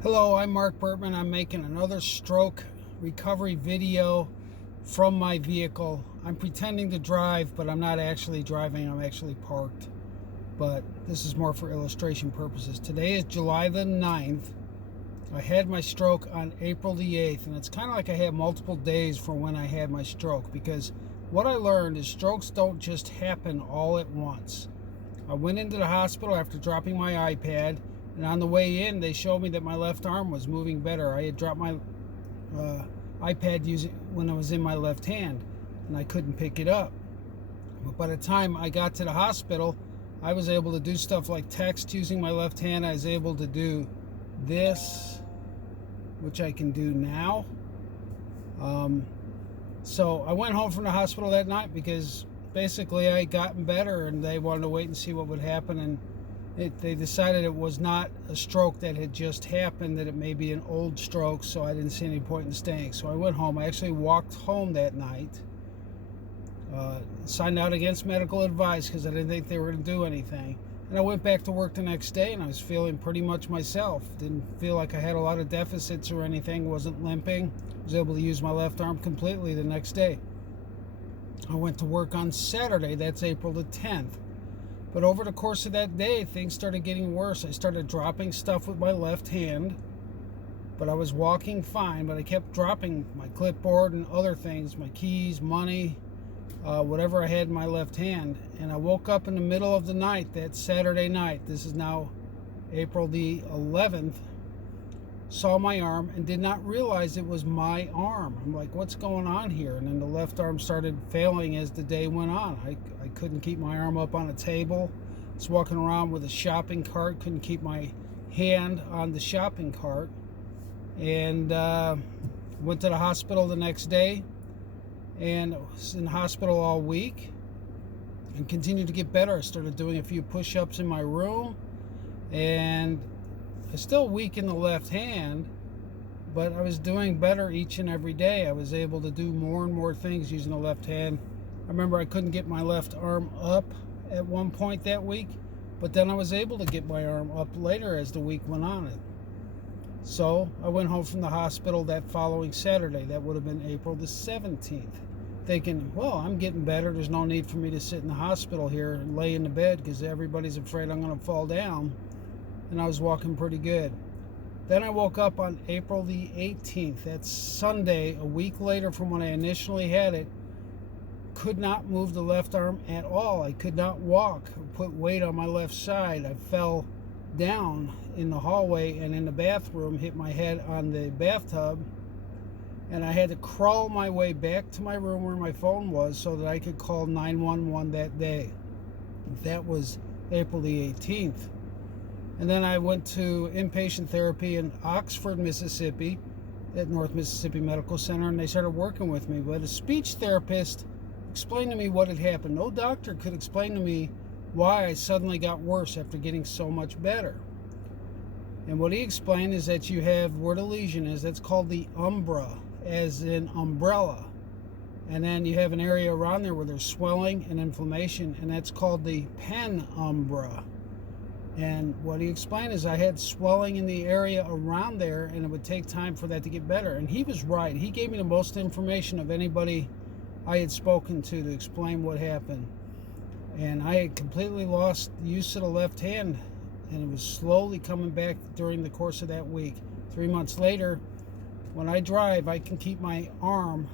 Hello, I'm Mark Bertman. I'm making another stroke recovery video from my vehicle. I'm pretending to drive, but I'm not actually driving. I'm actually parked. But this is more for illustration purposes. Today is July the 9th. I had my stroke on April the 8th, and it's kind of like I had multiple days for when I had my stroke, because what I learned is strokes don't just happen all at once. I went into the hospital after dropping my iPad, and on the way in, they showed me that my left arm was moving better. I had dropped my iPad when I was in my left hand, and I couldn't pick it up. But by the time I got to the hospital, I was able to do stuff like text using my left hand. I was able to do this, which I can do now. So I went home from the hospital that night because basically I had gotten better, and they wanted to wait and see what would happen, and they decided it was not a stroke that had just happened, that it may be an old stroke, so I didn't see any point in staying. So I went home. I actually walked home that night, signed out against medical advice because I didn't think they were going to do anything. And I went back to work the next day, and I was feeling pretty much myself. Didn't feel like I had a lot of deficits or anything, wasn't limping. Was able to use my left arm completely the next day. I went to work on Saturday, that's April the 10th. But over the course of that day, things started getting worse. I started dropping stuff with my left hand, but I was walking fine, but I kept dropping my clipboard and other things, my keys, money, whatever I had in my left hand. And I woke up in the middle of the night, that Saturday night, this is now April the 11th, saw my arm and did not realize it was my arm. I'm like, what's going on here? And then the left arm started failing as the day went on. I couldn't keep my arm up on a table. I was walking around with a shopping cart, couldn't keep my hand on the shopping cart. And went to the hospital the next day, and I was in the hospital all week and continued to get better. I started doing a few push-ups in my room, and I was still weak in the left hand, but I was doing better each and every day. I was able to do more and more things using the left hand. I remember I couldn't get my left arm up at one point that week, but then I was able to get my arm up later as the week went on. So I went home from the hospital that following Saturday. That would have been April the 17th. Thinking, well, I'm getting better. There's no need for me to sit in the hospital here and lay in the bed because everybody's afraid I'm going to fall down. And I was walking pretty good. Then I woke up on April the 18th. That's Sunday, a week later from when I initially had it. Could not move the left arm at all. I could not walk, put weight on my left side. I fell down in the hallway and in the bathroom, hit my head on the bathtub, and I had to crawl my way back to my room where my phone was so that I could call 911 that day. That was April the 18th. And then I went to inpatient therapy in Oxford, Mississippi, at North Mississippi Medical Center, and they started working with me. But a speech therapist explained to me what had happened. No doctor could explain to me why I suddenly got worse after getting so much better. And what he explained is that you have where the lesion is, that's called the umbra, as in umbrella. And then you have an area around there where there's swelling and inflammation, and that's called the penumbra. And what he explained is I had swelling in the area around there, and it would take time for that to get better. And he was right. He gave me the most information of anybody I had spoken to explain what happened. And I had completely lost use of the left hand, and it was slowly coming back during the course of that week. 3 months later, when I drive, I can keep my arm,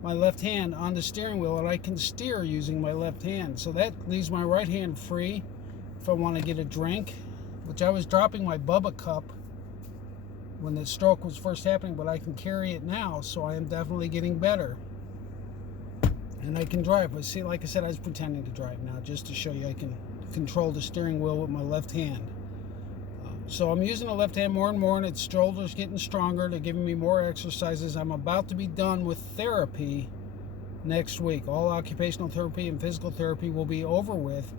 my left hand on the steering wheel, and I can steer using my left hand. So that leaves my right hand free if I want to get a drink, which I was dropping my Bubba cup when the stroke was first happening, but I can carry it now, so I am definitely getting better. And I can drive. But see, like I said, I was pretending to drive now just to show you I can control the steering wheel with my left hand. So I'm using the left hand more and more, and its shoulders getting stronger. They're giving me more exercises. I'm about to be done with therapy next week. All occupational therapy and physical therapy will be over with.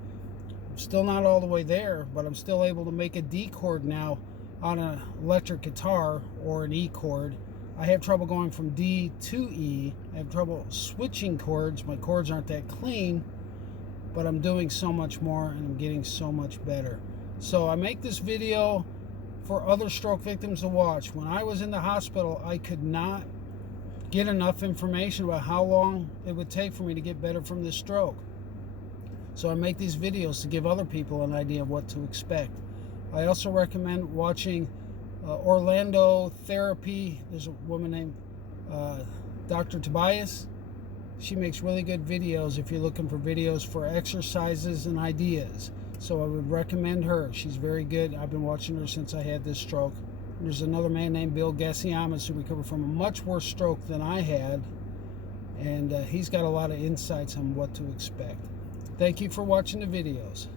I'm still not all the way there, but I'm still able to make a D chord now on an electric guitar or an E chord. I have trouble going from D to E. I have trouble switching chords. My chords aren't that clean, but I'm doing so much more and I'm getting so much better. So I make this video for other stroke victims to watch. When I was in the hospital, I could not get enough information about how long it would take for me to get better from this stroke. So I make these videos to give other people an idea of what to expect. I also recommend watching Orlando Therapy. There's a woman named Dr. Tobias. She makes really good videos if you're looking for videos for exercises and ideas. So I would recommend her. She's very good. I've been watching her since I had this stroke. There's another man named Bill Gassiamas who recovered from a much worse stroke than I had. And he's got a lot of insights on what to expect. Thank you for watching the videos.